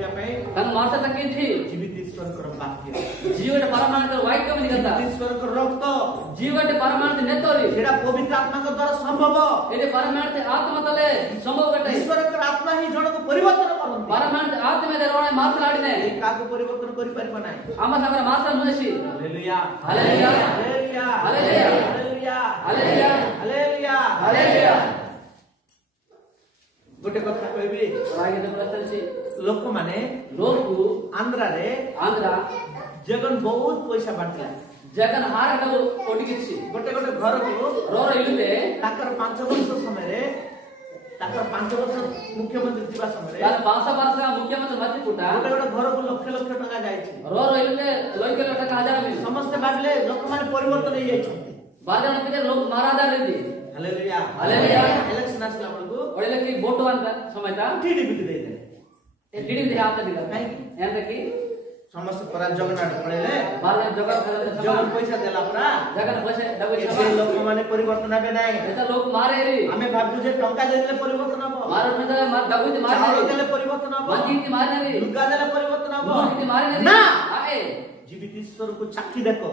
करिया पे तन मारता तक थी जीवित ईश्वर को वाक्य जीवन परमाणु वाक्य में निकलता ईश्वर को रक्त जीवन परमाणु नेतोरी जेड़ा पवित्र आत्मा के द्वारा संभव एले परमाणु आत्मा तले संभव गटे ईश्वर के आत्मा ही जण को परिवर्तन करन परमाणु आत्मा दे रोणे मातलाडिने का को परिवर्तन करि परिबा नाही आमा सागर मात्र मुनेसी hallelujah hallelujah hallelujah hallelujah hallelujah hallelujah hallelujah hallelujah गोटे कथा कहबी आगे तो प्रश्न छी लोक माने लोक आंध्रा रे आंध्रा जगन बहुत पैसा बांटला जगन हार का कोटी किछि गोटे गोटे घर को रोर इलुते ताकर 5 वर्ष समय रे ताकर 5 वर्ष मुख्यमंत्री दिवा समय रे यार 500 वर्ष का मुख्यमंत्री मत पुटा गोटे गोटे घर को लक्ष लक्ष टका जायछि रोर इलुते लक्ष लक्ष टका हजार में समस्त बाटले लोक माने परिवर्तन हो जायछि बाजार के लोग महाराजा रे हालेलुया हालेलुया इलेक्शन आसला बळको ओले की वोट वाला समय था टीडीपी के देते ए टीडीपी दे हाथ दिला काई एंत की समस्त परा जगन्नाथ पळेले बाजार जगत जगन पैसा देला परा जगन पैसे दबो से लोक माने परिवर्तन आबे नाही एता लोग मारे रे हमें भाबु जे टंका देले परिवर्तन हबो मारो न मार दबो ते मारे चावल देले परिवर्तन हबो बंदी ते मारे रे दुर्गा देले परिवर्तन हबो ते मारे रे ना आए जीवित ईश्वर को चाखी देखो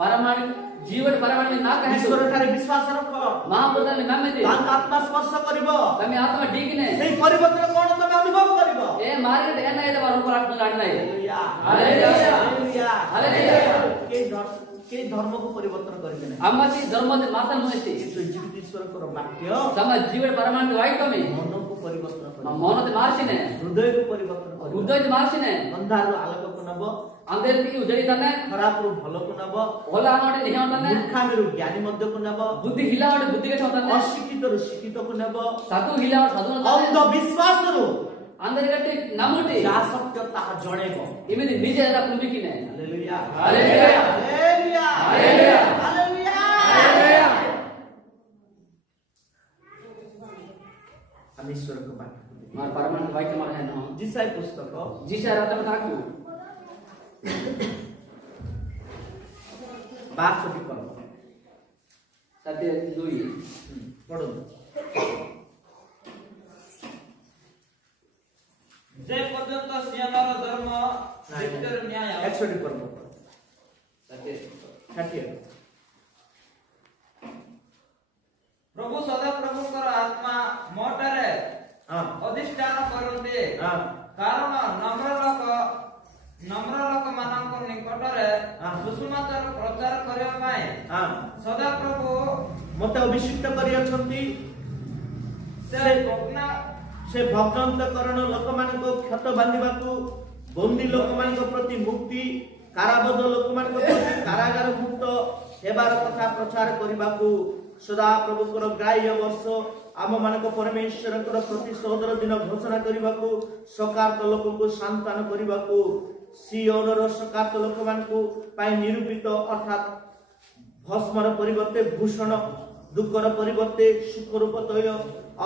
परमाणु जीवन परमाणु में ना कहे ईश्वर ठारे विश्वास रखो महापुरुष ने नाम दे तांका आत्मा स्पर्श करिवो तमे आत्मा डीकने सेई परिवर्तन कोन तमे अनुभव करिवो ए मारे रे एना एदा बार ऊपर आत्मा लाडना है हालेलुया हालेलुया हालेलुया के धर्म को परिवर्तन करिबे नहीं अम्माची धर्म से माता मुनेसी तो जीवित ईश्वर को वाक्य तम जीवन परमाणु वाई तमे मन को परिवर्तन करिबो मन ते मारसिने हृदय को परिवर्तन करिबो हृदय ते मारसिने अंधार आलोक को नबो अंधेर की उजड़ी तने खराब रो भलो को नबो ओला आनोटे निहा तने मूर्खा मेरु ज्ञानी मध्य को नबो बुद्धि हिला और बुद्धि के तने अशिक्षित रो शिक्षित को नबो साधु हिला और साधु तने अंध विश्वास रो अंधेर गटे नामुटी जा सत्य ताहा जणेबो इमिति निजे एदा कुबी किने hallelujah hallelujah hallelujah hallelujah hallelujah hallelujah हम ईश्वर को बात मार परमाणु वाक्य मार है न जिसाई पुस्तक जिसा रात में ताकू 62 पढ़ो सत्य दुई पढ़ो जे पर्यंत सियानार धर्म नित्यर न्याय 61 पढ़ो सत्य षाठिए प्रभु सदा प्रभुकर आत्मा मोटरे हां अधिष्ठान करते हां कारण नम्र लोक मानक निकटरे सुसमाचार प्रचार करिया पाए हां सदा प्रभु मते अभिषिक्त करि अछंती से भक्तंतकरण लोक मान को क्षत बांधिबा को बंदी लोक मान को प्रति मुक्ति काराबद्ध लोक मान को प्रति कारागार मुक्त हेबार कथा प्रचार करिबा को सदा प्रभुकर ग्राह्य वर्ष आम मान को परमेश्वर प्रति सहोदर दिन घोषणा करिबा को सकार्त लोक को शांतान करिबा को सियोनर सकार्त लोक मान को पाई निरूपित अर्थात भस्मर परिवर्ते भूषण दुःखर परिवर्ते सुख रूप तैल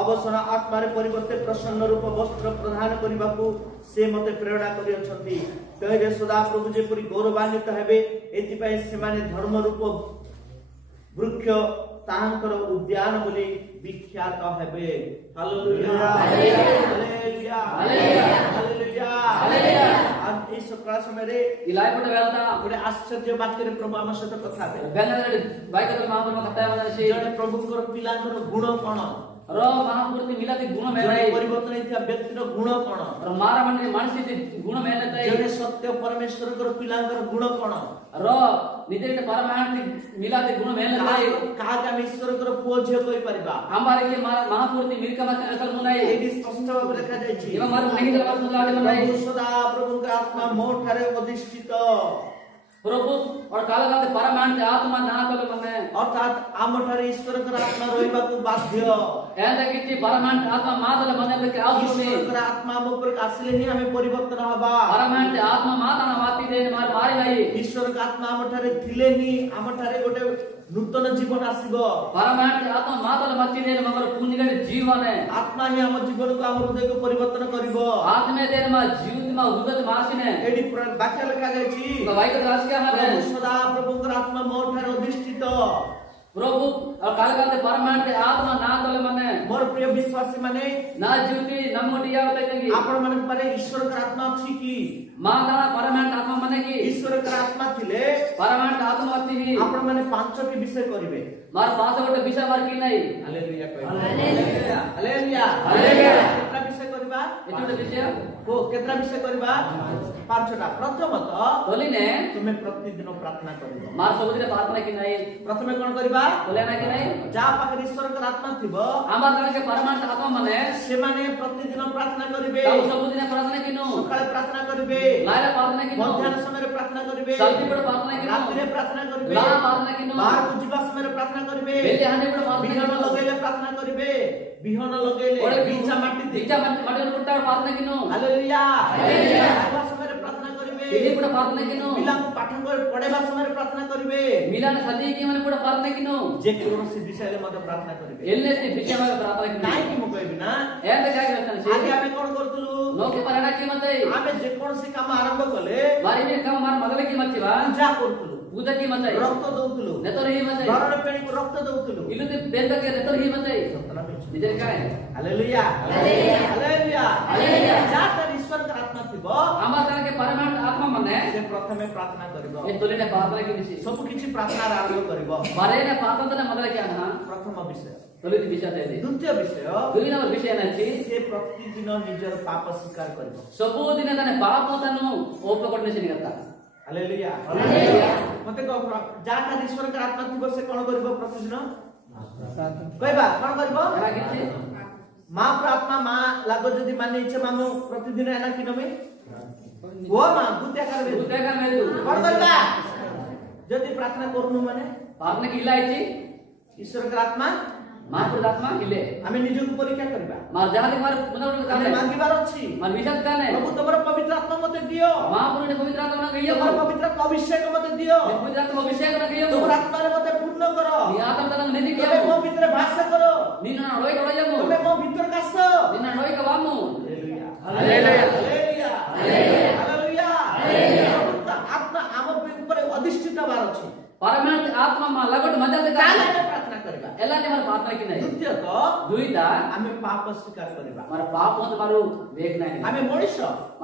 अवसन आत्मार परिवर्ते प्रसन्न रूप वस्त्र प्रदान करने को से मते प्रेरणा करि अछंती कहे सदा प्रभु जेपरि गौरवान्वित हेबे एतिपय से माने धर्म रूप वृक्ष तांकर उद्यान बोली विख्यात हेबे हालेलुया हालेलुया हालेलुया हालेलुया आज इस सकाळ समय रे इलाई पट वेलता गोटे आश्चर्य वाक्य रे प्रभु हम सहित कथा हेबे बेनरे बाइक तो महापुरुष कथा माने से जने प्रभुकर पिलांकर गुण कोन र महापुरुष मिलाते गुण में जने परिवर्तन इथिया व्यक्तिर गुण कोन र मारा माने मानसी गुण में लेते जने सत्य परमेश्वरकर पिलांकर गुण कोन र निजे परमाणु मिलाते गुण में लेते का का ईश्वरकर पुओ झियो कहि परिबा हमारे के महापुरुष मिलका में असल मुनाई एडी स्पष्ट भाव लिखा जाय छी एवं मार नहीं दरबार सुनाले मुनाई सदा प्रभु का आत्मा मोह ठारे अधिष्ठित प्रभु और काल काल परमाणु के आत्मा ना कल मने अर्थात आमठारे ईश्वरकर आत्मा रहिबा को बाध्य एंदा किछि परमाणु आत्मा मादल मने के आवश्यक नहीं ईश्वरकर आत्मा हम ऊपर आसले ही हमें परिवर्तन हबा परमाणु आत्मा माता ना वाती दे मार मारी भाई ईश्वर का आत्मा आमठारे थिले ही आमठारे गोटे नूतन जीवन आसीबो परमाणु आत्मा मादल मती दे मगर पुण्य के जीवन है आत्मा ही हम जीवन को हम हृदय को परिवर्तन करिवो आत्मा दे मा जीवित मा हृदय मासिने एडी वाक्य लिखा जाय छी भाई को राज के हमारे सदा प्रभु का आत्मा मोह ठारे अधिष्ठित प्रभु और काल काल परमानंट आत्मा ना तले माने मोर प्रिय विश्वासी माने ना जीवती न मोटिया होते तंगी आपण मन पारे ईश्वर का आत्मा अछि की मां दाना परमानंट आत्मा माने की ईश्वर का आत्मा थिले परमानंट आत्मा अति ही आपण माने पांचटी विषय करिवे मार पांच गोटे विषय मार की नहीं हालेलुया हालेलुया हालेलुया हालेलुया केतरा विषय करबा एतुटे विषय को केतरा विषय करबा पांचटा प्रथमत बोली ने तुमे प्रतिदिन प्रार्थना करिवो मार सबुदिन प्रार्थना की नहीं प्रथमे कोन करबा बोले ना की नहीं जा पाखरे ईश्वर का आत्मा थिबो आमार दाना के परमानंट आत्मा माने से माने प्रतिदिन प्रार्थना करिवे ताऊ सबुदिन प्रार्थना किनो सकाळे प्रार्थना करिवे लायला प्रार्थना किनो मध्याह्न समय प्रार्थना करिवे सालती बड़ प्रार्थना किनो रात्रि प्रार्थना करिवे ला प्रार्थना किनो बाहर को जीवा समय प्रार्थना करिवे बेले हाने बड़ प्रार्थना बिहन किनो लगेले प्रार्थना करिवे बिहन लगेले बीजा माटी दे दीक्षा माटी पुट्टा प्रार्थना किनो हालेलुया हालेलुया खाଇବା समय प्रार्थना करिवे इने बड़ प्रार्थना किनो पिला को पाठ पढेबा समय प्रार्थना करिवे मिलान सदी की माने बड़ प्रार्थना किनो जे कोनोसी विषय मध्ये प्रार्थना करिवे एल्ले से विषय में प्रार्थना किनो नाही की म कहबी ना एंद क्या करतन से आगे आमे कोन करतलु लोके परना की मते आमे जे कोनसी काम आरंभ कले मारी में काम मार मगले की मतिवा पूजा करतलु पूजा की मते रक्त दउतलु नेतर ही मते घरर पेणी को रक्त दउतलु इलु ते बेंद के नेतर ही मते सतना बिच निजे काय हालेलुया हालेलुया हालेलुया हालेलुया जा तर ईश्वर का आत्मा थिबो आमार दाना के परमानंट आत्मा माने से प्रथमे प्रार्थना करिवो ए तोले ने प्रार्थना की विषय सब किछि प्रार्थना आरंभ करिवो बारे ने प्रार्थना ने मगले क्या ना प्रथम विषय तोले ती विषय दे द्वितीय विषय दुई नंबर विषय ना छी से प्रतिदिन निजर पाप स्वीकार करिवो सबो दिन तने पाप तनु ओ प्रकट ने करता हालेलुया हालेलुया मते को जाटा ईश्वर का आत्मा थिबो से कोन करिवो प्रतिदिन कहबा कोन करिवो एना किछि मां प्रार्थना मां लागो जदी माने इच्छा मामो प्रतिदिन एना किनमे वो मां गुत्या करबे तू देखा मैं तू कोन करबा जदी प्रार्थना करनु माने आपने किला आइछि ईश्वर का आत्मा महापुरुष आत्मा किले आमे निजको परीक्षा करबा मार जहां मार पुनः आमे काने मांगीबार अछि मार विचार काने प्रभु तमर पवित्र आत्मा मते दियो महापुरुष ने पवित्र आत्मा गइयो तमर पवित्र आत्मा अभिषेक मते दियो पवित्र आत्मा अभिषेक कर गइयो तमर आत्मा रे मते पूर्ण करो नी आत्मा तन निधि तमे किया मो भीतर भाषा करो निना रोई करो जमु तमे मो भीतर कास निना रोई का वामु हालेलुया हालेलुया हालेलुया हालेलुया आत्मा आम ऊपर अधिष्ठित बार अछि परमानंट आत्मा मा लगट मजा दे ताले प्रार्थना करबा एला ने मार प्रार्थना की नहीं द्वितीय तो दुईटा आमे पाप स्वीकार करबा मार पाप मत मारू देख नहीं आमे मनुष्य